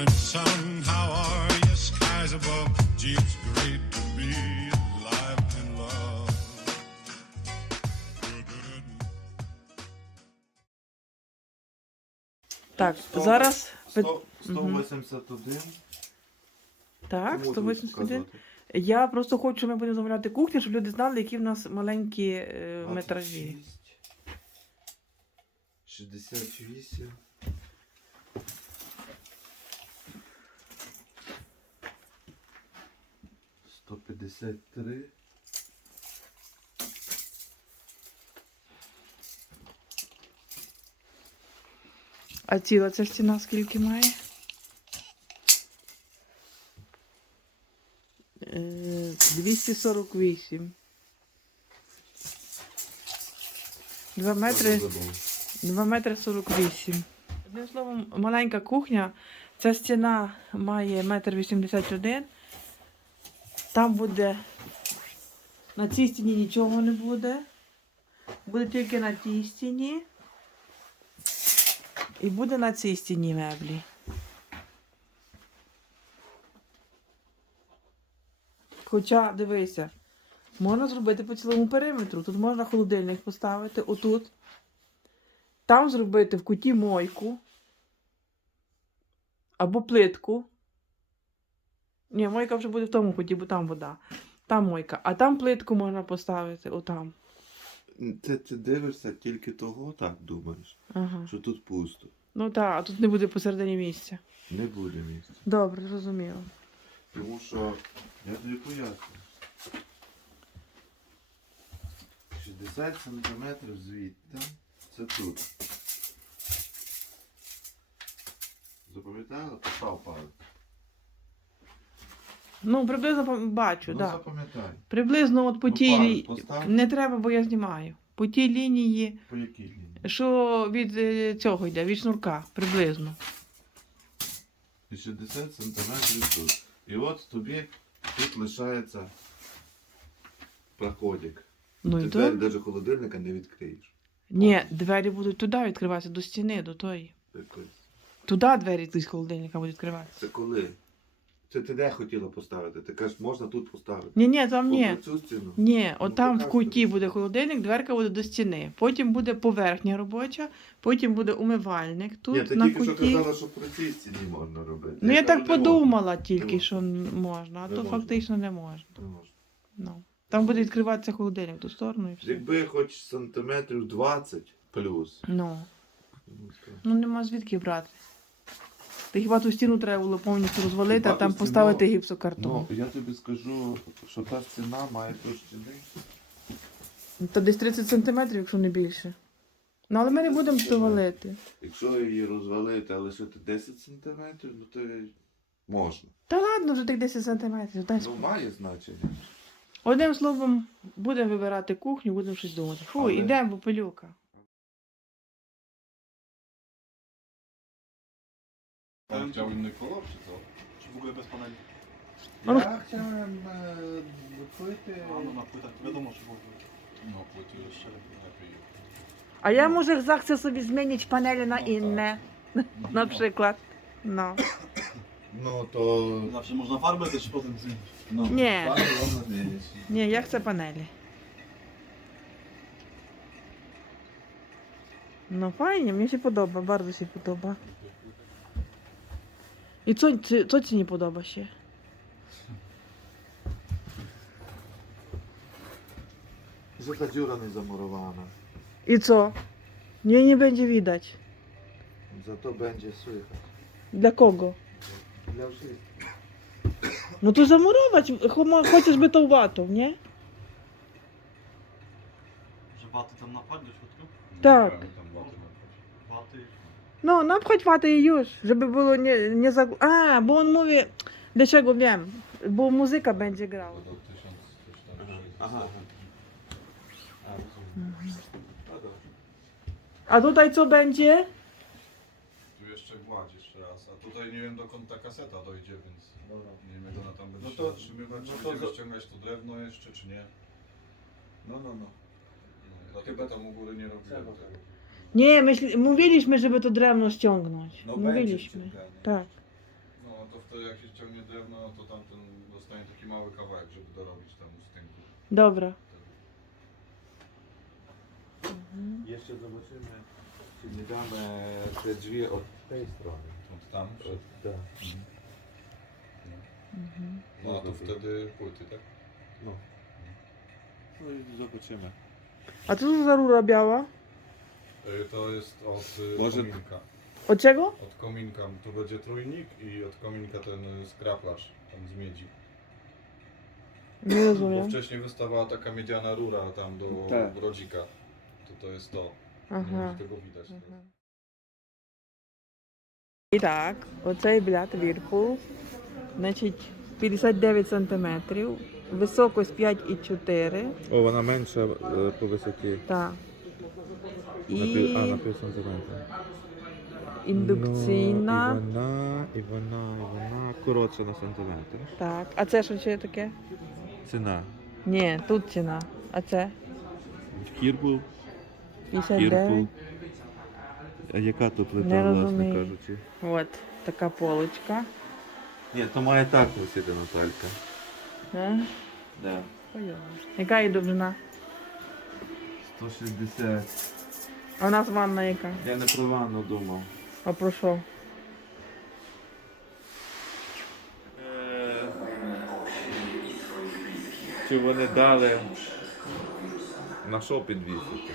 morning sun, how are you? Skies above. Gee, it's great to be alive and love. Так, зараз... 181. Так, Кому 181. показувати? Я просто хочу, щоб ми будемо замовляти кухню, щоб люди знали, які в нас маленькі метражі. 68. Сто 153. А ціла ця стіна скільки має? 248. 2 метри. 2 метри 48. Одним словом, маленька кухня. Ця стіна має 1,81 м. Там буде, на цій стіні нічого не буде. Буде тільки на тій стіні. І буде на цій стіні меблі. Хоча, дивися, можна зробити по цілому периметру. Тут можна холодильник поставити, отут. Там зробити в куті мойку. Або плитку. Ні, мойка вже буде в тому куті, бо там вода. Там мойка. А там плитку можна поставити, отам. Ти дивишся тільки того, так думаєш, Ага. що тут пусто. Ну так, а тут не буде посередині місця. Не буде місця. Добре, зрозуміло. Тому що, я тобі поясню. 60 сантиметрів звідти, це тут. Запам'ятала? Постав палець. Ну, приблизно бачу, Ну, так. Да. запам'ятай. Приблизно от по Ну, тій палець лінії. постав. Не треба, бо я знімаю. По тій лінії, По якій лінії? що від цього йде, від шнурка, приблизно. І 60 сантиметрів тут. І от тобі тут лишається проходик. Ну Ти і двері то? навіть холодильника не відкриєш. Ні, двері будуть туди відкриватися, до стіни, до тої. Якось. Туди двері з холодильника будуть відкриватися. Це коли? Це ти де хотіла поставити? Ти кажеш, можна тут поставити. Ні, там ні. По цю стіну? Ні, от там в покажи куті тобі. буде холодильник, дверка буде до стіни. Потім буде поверхня робоча, потім буде умивальник тут Ні, ти на тільки що куті. казала, що при цій стіні можна робити. Ну я кажу, так не подумала можна. тільки, Не що можна, а Не то можна. фактично не можна. Не можна. Ну. Там буде відкриватися холодильник в ту сторону і все. Якби хоч сантиметрів 20 плюс. Ну нема звідки брати. Та хіба ту стіну треба було повністю розвалити, Хіба а там ту поставити стіну- гіпсокартон. Ну, я тобі скажу, що та стіна має товщини. Та десь 30 сантиметрів, якщо не більше. Ну але ми не будемо то валити. Якщо її розвалити, а лишити 10 сантиметрів, ну то можна. Та ладно, вже тих 10 сантиметрів. Дай Ну, спокій. має значення. Одним словом, будемо вибирати кухню, будемо щось думати. Фу, Але- йдемо, бо пилюка. Ale chciał inny kolor, czy co? Czy w ogóle bez paneli? Ale- Я chciałem płyty... A no na płytach to wiadomo, że w ogóle. No płyty jeszcze lepiej. А я може захочу собі змінити панелі на інне, наприклад. Ну. No to... Zawsze można farbę też potem zmienić. No, Nie. bardzo można zmienić. Ні, я хочу панелі. Ну файnie, мені się podoba, bardzo się podoba. I co ci nie podoba się? Że ta dziura nie zamurowana. I co? Nie będzie widać. Za to będzie słychać. Dla kogo? Dla wszystkich. No to zamurować, chociaż by tą watą, nie? Że waty tam napadł do środka? Tak. Waty. No, napchać watę i już, żeby było nie za... A, bo on mówi... Dlaczego wiem? Bo muzyka będzie grała. Aha. A tutaj co będzie? Tu jeszcze gładź jeszcze raz, a tutaj nie wiem dokąd ta kaseta dojdzie, więc nie wiem jak ona tam będzie No się to- zatrzymywać, czy no to będziemy za- ściągać to drewno jeszcze, czy nie. No. No, dlatego tam u góry nie robiłem tego. Nie, mówiliśmy, żeby to drewno ściągnąć. No Mówiliśmy. będzie ściąganie. Tak. to jak się ciągnie drewno, to tamten dostanie taki mały kawałek, żeby dorobić tam ustępu. Dobra. Jeszcze zobaczymy, czy nie damy te drzwi od tej strony. Od tam? Tak. No a to wtedy płyty, tak? No. No i zobaczymy. A co to za rura biała? To jest od Może- kominka. Od czego? Od kominka tu będzie trójnik i od kominka ten skraplarz tam z miedzi. Nie Bo rozumiem. wcześniej wystawała taka miedziana rura tam do Tak. brodzika. To jest to. Nie Ага. wiem, czy tego widać. teraz. І так, оцей бляд Whirlpool, значить, 59 сантиметрів, високость 5,4, О, вона менша по висоті. так. На І пів сантиметра. індукційна, І вона коротша на сантиметр. так. А це що ще таке? Ціна. Ні, тут ціна. А це? Кірбул, 59. А яка тут плита, Не власне розумію. кажучи? От, така полочка. Ні, то має так висіти, Наталька. Е? Да. Яка її довжина? 160. А у нас ванна яка? Я не про ванну думав. А про що? Чи вони дали на що підвісити?